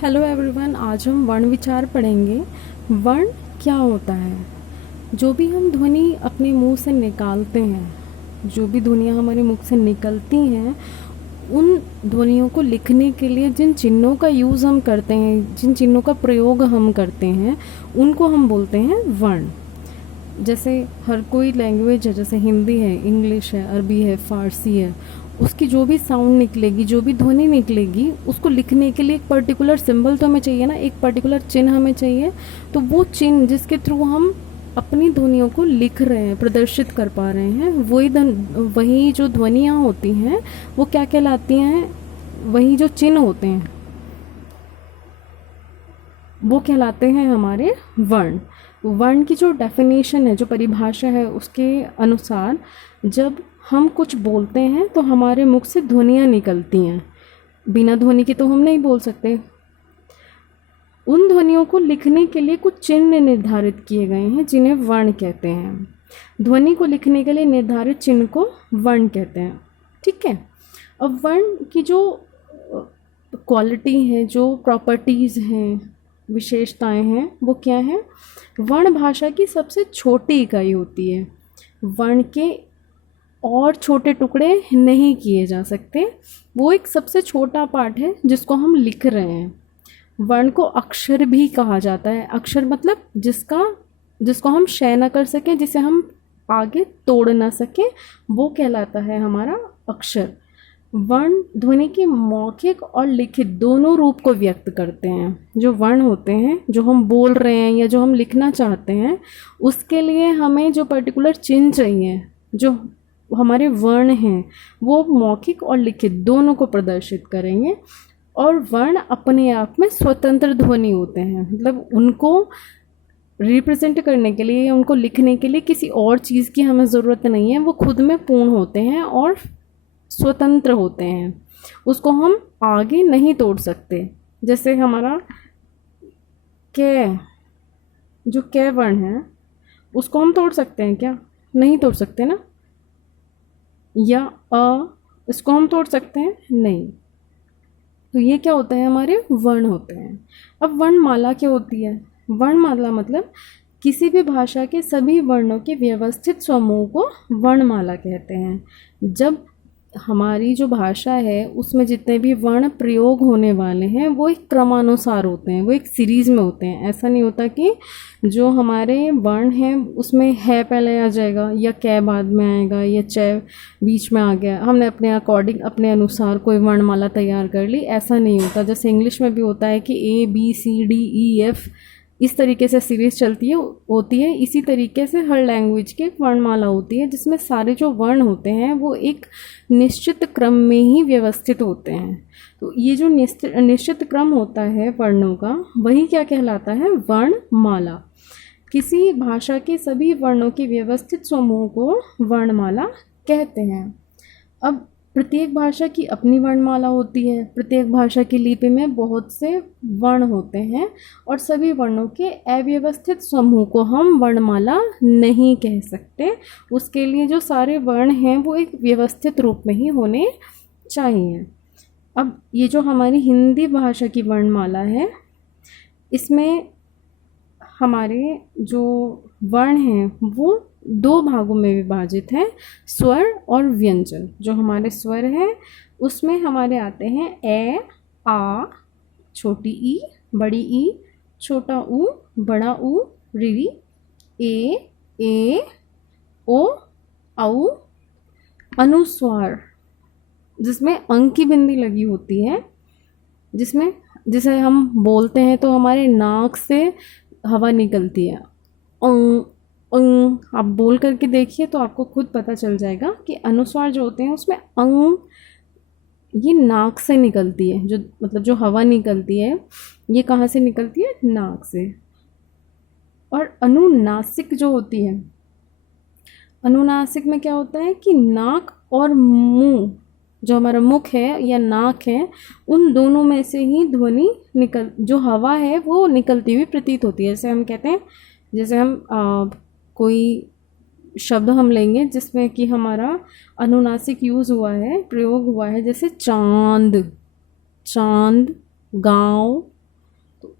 Hello everyone, आज हम वर्ण विचार पढ़ेंगे। वर्ण क्या होता है? जो भी हम ध्वनि अपने मुंह से निकालते हैं, जो भी ध्वनियाँ हमारे मुख से निकलती हैं, उन ध्वनियों को लिखने के लिए जिन चिन्हों का यूज़ हम करते हैं, जिन चिन्हों का प्रयोग हम करते हैं, उनको हम बोलते हैं वर्ण। जैसे हर कोई लैंग्वेज है, जैसे हिंदी है, इंग्लिश है, अरबी है, फ़ारसी है, उसकी जो भी साउंड निकलेगी, जो भी ध्वनि निकलेगी, उसको लिखने के लिए एक पर्टिकुलर सिंबल तो हमें चाहिए ना, एक पर्टिकुलर चिन्ह हमें चाहिए। तो वो चिन्ह जिसके थ्रू हम अपनी ध्वनियों को लिख रहे हैं, प्रदर्शित कर पा रहे हैं, वही जो ध्वनियाँ होती हैं वो क्या कहलाती हैं? वही जो चिन्ह होते हैं वो कहलाते हैं हमारे वर्ण। वर्ण की जो डेफिनेशन है, जो परिभाषा है, उसके अनुसार जब हम कुछ बोलते हैं तो हमारे मुख से ध्वनियाँ निकलती हैं। बिना ध्वनि के तो हम नहीं बोल सकते। उन ध्वनियों को लिखने के लिए कुछ चिन्ह निर्धारित किए गए हैं जिन्हें वर्ण कहते हैं। ध्वनि को लिखने के लिए निर्धारित चिन्ह को वर्ण कहते हैं। ठीक है। अब वर्ण की जो क्वालिटी है, जो प्रॉपर्टीज़ हैं, विशेषताएं हैं, वो क्या हैं? वर्ण भाषा की सबसे छोटी इकाई होती है। वर्ण के और छोटे टुकड़े नहीं किए जा सकते। वो एक सबसे छोटा पार्ट है जिसको हम लिख रहे हैं। वर्ण को अक्षर भी कहा जाता है। अक्षर मतलब जिसको हम क्षय न कर सकें, जिसे हम आगे तोड़ ना सकें, वो कहलाता है हमारा अक्षर। वर्ण ध्वनि के मौखिक और लिखित दोनों रूप को व्यक्त करते हैं। जो वर्ण होते हैं, जो हम बोल रहे हैं या जो हम लिखना चाहते हैं, उसके लिए हमें जो पर्टिकुलर चिन्ह चाहिए, जो हमारे वर्ण हैं, वो मौखिक और लिखित दोनों को प्रदर्शित करेंगे। और वर्ण अपने आप में स्वतंत्र ध्वनि होते हैं, मतलब उनको रिप्रेजेंट करने के लिए, उनको लिखने के लिए किसी और चीज़ की हमें ज़रूरत नहीं है। वो खुद में पूर्ण होते हैं और स्वतंत्र होते हैं। उसको हम आगे नहीं तोड़ सकते। जैसे हमारा कै, जो कै वर्ण है, उसको हम तोड़ सकते हैं क्या? नहीं तोड़ सकते ना। या अ, इसको हम तोड़ सकते हैं? नहीं। तो ये क्या होता है? हमारे वर्ण होते हैं। अब वर्णमाला क्या होती है? वर्णमाला मतलब किसी भी भाषा के सभी वर्णों के व्यवस्थित समूह को वर्णमाला कहते हैं। जब हमारी जो भाषा है उसमें जितने भी वर्ण प्रयोग होने वाले हैं वो एक क्रमानुसार होते हैं, वो एक सीरीज़ में होते हैं। ऐसा नहीं होता कि जो हमारे वर्ण हैं उसमें है पहले आ जाएगा या कै बाद में आएगा या च बीच में आ गया, हमने अपने अकॉर्डिंग, अपने अनुसार कोई वर्णमाला तैयार कर ली। ऐसा नहीं होता। जैसे इंग्लिश में भी होता है कि ABCDEF, इस तरीके से सीरीज़ चलती होती है। इसी तरीके से हर लैंग्वेज की एक वर्णमाला होती है जिसमें सारे जो वर्ण होते हैं वो एक निश्चित क्रम में ही व्यवस्थित होते हैं। तो ये जो निश्चित क्रम होता है वर्णों का, वही क्या कहलाता है? वर्णमाला। किसी भाषा के सभी वर्णों के व्यवस्थित समूह को वर्णमाला कहते हैं। अब प्रत्येक भाषा की अपनी वर्णमाला होती है। प्रत्येक भाषा की लिपि में बहुत से वर्ण होते हैं और सभी वर्णों के अव्यवस्थित समूह को हम वर्णमाला नहीं कह सकते। उसके लिए जो सारे वर्ण हैं वो एक व्यवस्थित रूप में ही होने चाहिए। अब ये जो हमारी हिंदी भाषा की वर्णमाला है, इसमें हमारे जो वर्ण हैं वो दो भागों में विभाजित हैं, स्वर और व्यंजन। जो हमारे स्वर हैं उसमें हमारे आते हैं ए, आ, छोटी ई, बड़ी ई, छोटा ऊ, बड़ा ऊ, री, ए, ओ, औ। अनुस्वार जिसमें अंक की बिंदी लगी होती है, जिसमें जिसे हम बोलते हैं तो हमारे नाक से हवा निकलती है। आप बोल करके देखिए तो आपको खुद पता चल जाएगा कि अनुस्वार जो होते हैं उसमें ये नाक से निकलती है। जो मतलब जो हवा निकलती है ये कहाँ से निकलती है? नाक से। और अनुनासिक जो होती है, अनुनासिक में क्या होता है कि नाक और मुंह, जो हमारा मुख है या नाक है, उन दोनों में से ही ध्वनि जो हवा है वो निकलती हुई प्रतीत होती है। जैसे हम कहते हैं, जैसे हम कोई शब्द हम लेंगे जिसमें कि हमारा अनुनासिक यूज़ हुआ है, प्रयोग हुआ है, जैसे चांद, चांद, गांव,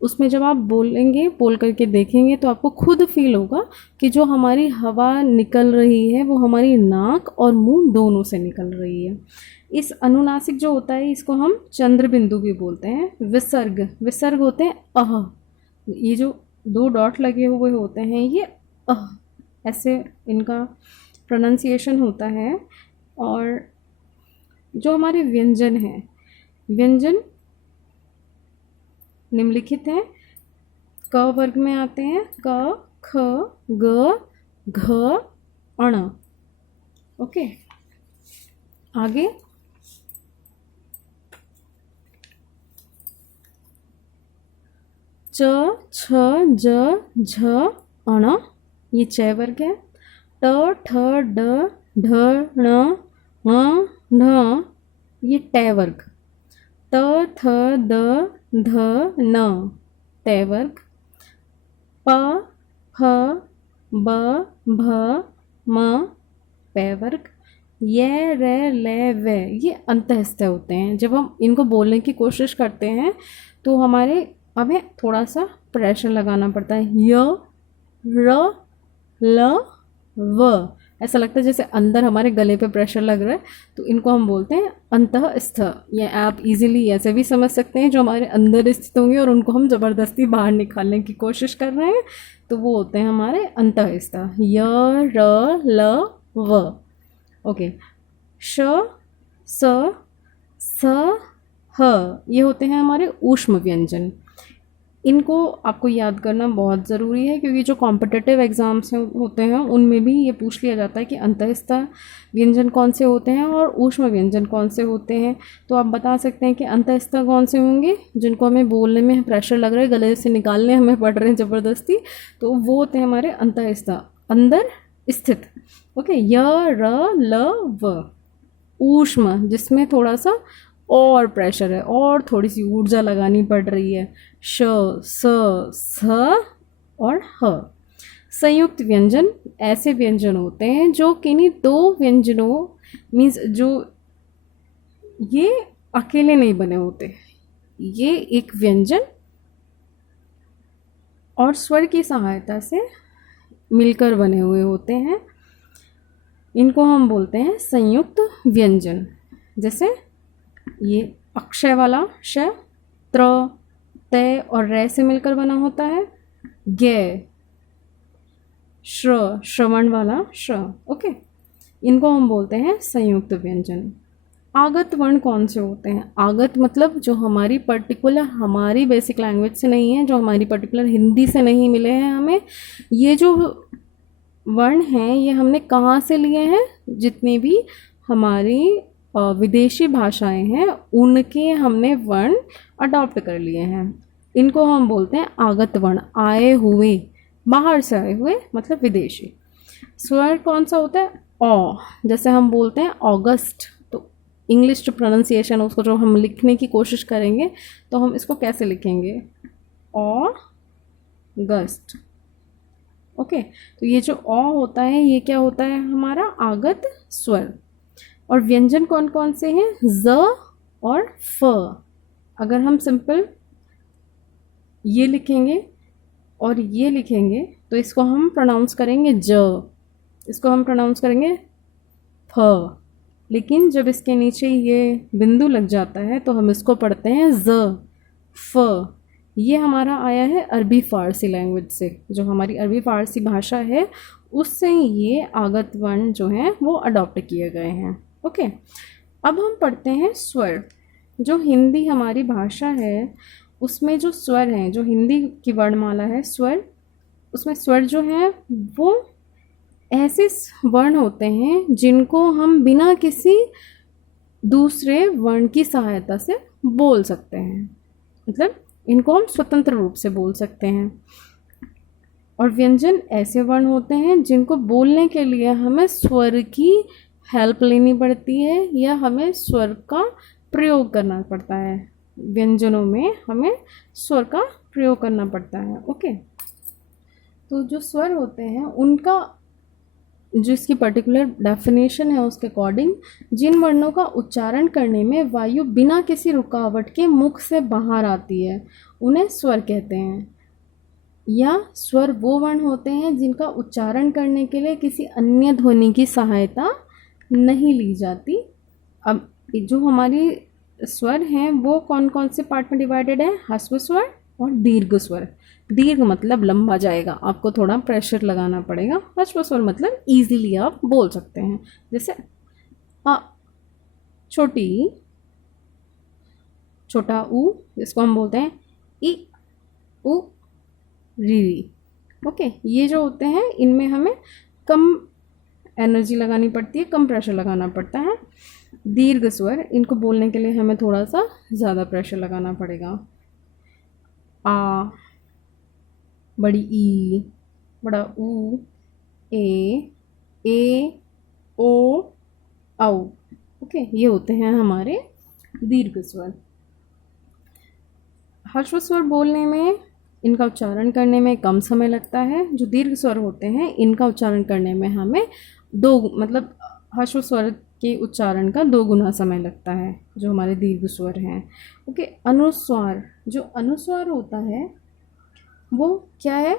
उसमें जब आप बोलेंगे, बोल करके देखेंगे तो आपको खुद फील होगा कि जो हमारी हवा निकल रही है वो हमारी नाक और मुंह दोनों से निकल रही है। इस अनुनासिक जो होता है इसको हम चंद्र बिंदु भी बोलते हैं। विसर्ग, विसर्ग होते हैं अह, ये जो 2 डॉट लगे हुए होते हैं ये अह, ऐसे इनका प्रोनाउंसिएशन होता है। और जो हमारे व्यंजन हैं, व्यंजन निम्नलिखित हैं, क वर्ग में आते हैं, क, ख, ग, घ, अण। ओके, आगे च, छ, ज, झ, अण, ये च वर्ग है। ट, ठ, ड, ढ, ण, ण, ढ, ये ट वर्ग। त, थ, द, ध, न, ट वर्ग। प, फ, ब, भ, म, प वर्ग। य, र, ल, व, ये अंतःस्थ होते हैं। जब हम इनको बोलने की कोशिश करते हैं तो हमें थोड़ा सा प्रेशर लगाना पड़ता है। य, र, ल, व, ऐसा लगता है जैसे अंदर हमारे गले पे प्रेशर लग रहा है, तो इनको हम बोलते हैं अंतःस्थ। ये आप इजीली ऐसे भी समझ सकते हैं, जो हमारे अंदर स्थित होंगे और उनको हम ज़बरदस्ती बाहर निकालने की कोशिश कर रहे हैं, तो वो होते हैं हमारे अंतःस्थ। य, र, ल, व। ओके, श, स, स, ह, ये होते हैं हमारे ऊष्म व्यंजन। इनको आपको याद करना बहुत ज़रूरी है, क्योंकि जो कॉम्पिटिटिव एग्ज़ाम्स होते हैं उनमें भी ये पूछ लिया जाता है कि अंतःस्थ व्यंजन कौन से होते हैं और ऊष्म व्यंजन कौन से होते हैं। तो आप बता सकते हैं कि अंतःस्थ कौन से होंगे, जिनको हमें बोलने में प्रेशर लग रहा है, गले से निकालने हमें पड़ रहे हैं ज़बरदस्ती, तो वो होते हैं हमारे अंतःस्थ, अंदर स्थित। ओके, य, र, ल, व। ऊष्म, जिसमें थोड़ा सा और प्रेशर है और थोड़ी सी ऊर्जा लगानी पड़ रही है, श, स, स और ह। संयुक्त व्यंजन ऐसे व्यंजन होते हैं जो किन्हीं 2 व्यंजनों, मीन्स जो ये अकेले नहीं बने होते, ये एक व्यंजन और स्वर की सहायता से मिलकर बने हुए होते हैं। इनको हम बोलते हैं संयुक्त व्यंजन। जैसे ये अक्षय वाला श, त्र, तय और रे से मिलकर बना होता है। गे, श्र, श्रवण वाला श। ओके, इनको हम बोलते हैं संयुक्त व्यंजन। आगत वर्ण कौन से होते हैं? आगत मतलब जो हमारी पर्टिकुलर, हमारी बेसिक लैंग्वेज से नहीं है, जो हमारी पर्टिकुलर हिंदी से नहीं मिले हैं हमें। ये जो वर्ण हैं ये हमने कहाँ से लिए हैं? जितनी भी हमारी विदेशी भाषाएं हैं उनके हमने वर्ण अडॉप्ट कर लिए हैं। इनको हम बोलते हैं आगत वर्ण, आए हुए, बाहर से आए हुए मतलब विदेशी। स्वर कौन सा होता है? ओ, जैसे हम बोलते हैं ऑगस्ट, तो इंग्लिश जो प्रोनाउंसिएशन है उसको जो हम लिखने की कोशिश करेंगे तो हम इसको कैसे लिखेंगे? ऑगस्ट। ओके, तो ये जो अ होता है ये क्या होता है? हमारा आगत स्वर। और व्यंजन कौन कौन से हैं? ज और फ। अगर हम सिंपल ये लिखेंगे और ये लिखेंगे तो इसको हम प्रोनाउंस करेंगे ज, इसको हम प्रोनाउंस करेंगे फ। लेकिन जब इसके नीचे ये बिंदु लग जाता है तो हम इसको पढ़ते हैं ज, फ। ये हमारा आया है अरबी फ़ारसी लैंग्वेज से, जो हमारी अरबी फ़ारसी भाषा है उससे ये आगत वर्ण जो हैं वो अडॉप्ट किए गए हैं। ओके, अब हम पढ़ते हैं स्वर। जो हिंदी हमारी भाषा है उसमें जो स्वर हैं, जो हिंदी की वर्णमाला है स्वर, उसमें स्वर जो हैं वो ऐसे वर्ण होते हैं जिनको हम बिना किसी दूसरे वर्ण की सहायता से बोल सकते हैं, मतलब इनको हम स्वतंत्र रूप से बोल सकते हैं। और व्यंजन ऐसे वर्ण होते हैं जिनको बोलने के लिए हमें स्वर की हेल्प लेनी पड़ती है या हमें स्वर का प्रयोग करना पड़ता है। व्यंजनों में हमें स्वर का प्रयोग करना पड़ता है। ओके, तो जो स्वर होते हैं उनका जो इसकी पर्टिकुलर डेफिनेशन है उसके अकॉर्डिंग, जिन वर्णों का उच्चारण करने में वायु बिना किसी रुकावट के मुख से बाहर आती है उन्हें स्वर कहते हैं। या स्वर वो वर्ण होते हैं जिनका उच्चारण करने के लिए किसी अन्य ध्वनि की सहायता नहीं ली जाती। अब जो हमारी स्वर हैं वो कौन कौन से पार्ट में डिवाइडेड है? ह्रस्व स्वर और दीर्घ स्वर। दीर्घ मतलब लंबा जाएगा, आपको थोड़ा प्रेशर लगाना पड़ेगा। ह्रस्व स्वर मतलब इजीली आप बोल सकते हैं, जैसे अ, छोटी ई, छोटा ऊ, जिसको हम बोलते हैं ई, उ, री। ओके, ये जो होते हैं इनमें हमें कम एनर्जी लगानी पड़ती है, कम प्रेशर लगाना पड़ता है। दीर्घ स्वर, इनको बोलने के लिए हमें थोड़ा सा ज़्यादा प्रेशर लगाना पड़ेगा। आ, बड़ी ई, बड़ा ऊ, ए, ओ, औ। ओके, ये होते हैं हमारे दीर्घ स्वर। ह्रस्व स्वर बोलने में, इनका उच्चारण करने में कम समय लगता है। जो दीर्घ स्वर होते हैं इनका उच्चारण करने में हमें मतलब ह्रस्व स्वर के उच्चारण का 2 गुना समय लगता है, जो हमारे दीर्घ स्वर हैं। ओके, अनुस्वार, जो अनुस्वार होता है वो क्या है?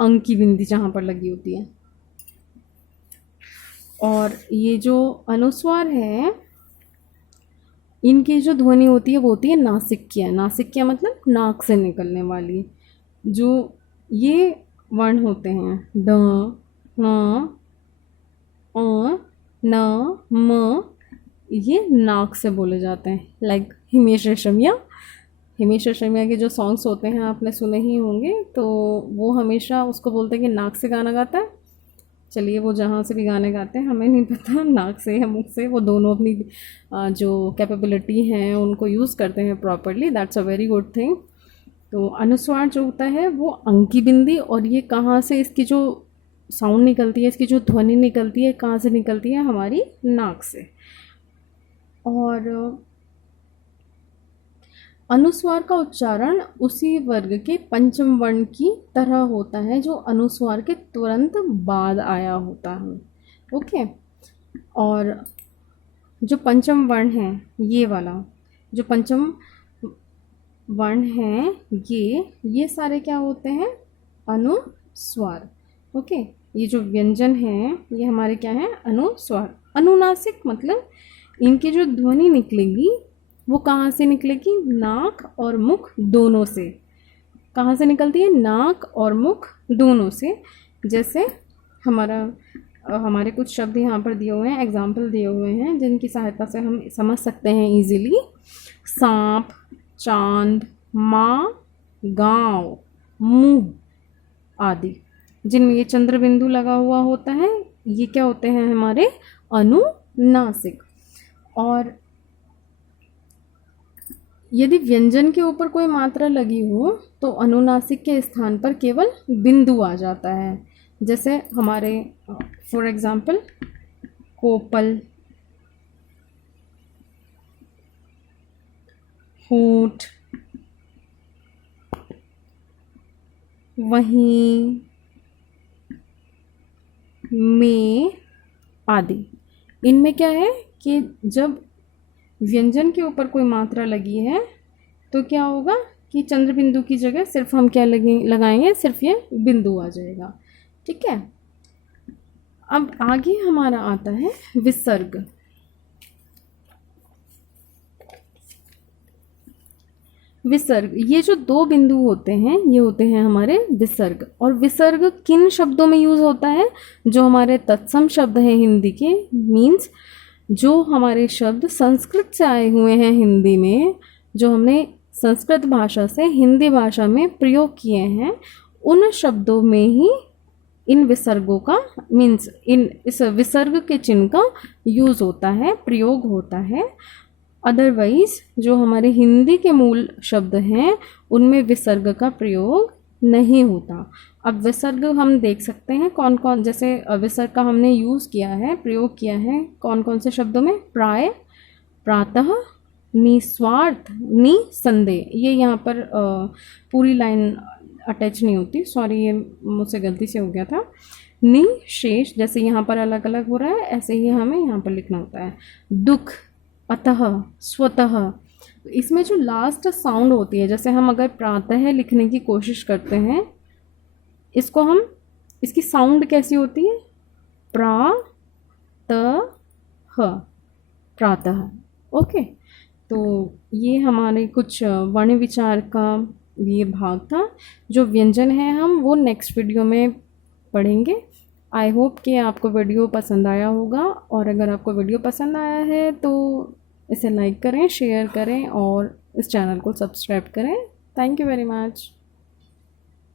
अंक की बिंदी जहाँ पर लगी होती है। और ये जो अनुस्वार है इनकी जो ध्वनि होती है वो होती है नासिक्य। नासिक्य मतलब नाक से निकलने वाली। जो ये वर्ण होते हैं ड, न, अ, न, म, ये नाक से बोले जाते हैं। लाइक हिमेश रेशमिया, हिमेश रेशमिया के जो सॉन्ग्स होते हैं आपने सुने ही होंगे, तो वो हमेशा उसको बोलते हैं कि नाक से गाना गाता है। चलिए, वो जहाँ से भी गाने गाते हैं, हमें नहीं पता नाक से या मुख से, वो दोनों अपनी जो कैपेबिलिटी हैं उनको यूज़ करते हैं properly. That's a very good thing. तो अनुस्वार जो होता है वो अंकी बिंदी, और ये कहाँ से इसकी जो साउंड निकलती है, इसकी जो ध्वनि निकलती है, कहाँ से निकलती है? हमारी नाक से। और अनुस्वार का उच्चारण उसी वर्ग के पंचम वर्ण की तरह होता है जो अनुस्वार के तुरंत बाद आया होता है। ओके, और जो पंचम वर्ण है, ये वाला जो पंचम वर्ण है, ये सारे क्या होते हैं? अनुस्वार। ओके, ये जो व्यंजन है ये हमारे क्या है? अनुस्वार। अनुनासिक मतलब इनकी जो ध्वनि निकलेगी वो कहाँ से निकलेगी? नाक और मुख दोनों से। कहाँ से निकलती है? नाक और मुख दोनों से। जैसे हमारे कुछ शब्द यहाँ पर दिए हुए हैं, एग्जाम्पल दिए हुए हैं, जिनकी सहायता से हम समझ सकते हैं इजीली। सांप, चांद, माँ, गाँव, मुँह आदि, जिनमें ये चंद्र बिंदु लगा हुआ होता है, ये क्या होते हैं? हमारे अनुनासिक। और यदि व्यंजन के ऊपर कोई मात्रा लगी हो तो अनुनासिक के स्थान पर केवल बिंदु आ जाता है। जैसे हमारे फॉर एग्जाम्पल कोपल, होंठ, वहीं, में आदि। इनमें क्या है कि जब व्यंजन के ऊपर कोई मात्रा लगी है तो क्या होगा कि चंद्र बिंदु की जगह सिर्फ हम क्या लगाएंगे? सिर्फ ये बिंदु आ जाएगा। ठीक है, अब आगे हमारा आता है विसर्ग। विसर्ग, ये जो 2 बिंदु होते हैं ये होते हैं हमारे विसर्ग। और विसर्ग किन शब्दों में यूज़ होता है? जो हमारे तत्सम शब्द हैं हिंदी के, मीन्स जो हमारे शब्द संस्कृत से आए हुए हैं हिंदी में, जो हमने संस्कृत भाषा से हिंदी भाषा में प्रयोग किए हैं, उन शब्दों में ही इन विसर्गों का मीन्स इस विसर्ग के चिन्ह का यूज़ होता है, प्रयोग होता है। अदरवाइज जो हमारे हिंदी के मूल शब्द हैं उनमें विसर्ग का प्रयोग नहीं होता। अब विसर्ग हम देख सकते हैं कौन कौन, जैसे विसर्ग का हमने यूज़ किया है, प्रयोग किया है कौन कौन से शब्दों में? प्राय, प्रातः, निस्वार्थ, निसंदेह। ये यहाँ पर पूरी लाइन अटैच नहीं होती, सॉरी ये मुझसे गलती से हो गया था। निशेष, जैसे यहाँ पर अलग अलग हो रहा है ऐसे ही हमें यहाँ पर लिखना होता है। दुख, अतः, स्वतः, इसमें जो लास्ट साउंड होती है, जैसे हम अगर प्रातः लिखने की कोशिश करते हैं, इसको हम, इसकी साउंड कैसी होती है, प्रा त ह, प्रातः। ओके, तो ये हमारे कुछ वर्ण विचार का ये भाग था। जो व्यंजन है हम वो नेक्स्ट वीडियो में पढ़ेंगे। आई होप कि आपको वीडियो पसंद आया होगा, और अगर आपको वीडियो पसंद आया है तो इसे लाइक करें, शेयर करें और इस चैनल को सब्सक्राइब करें। Thank you very much.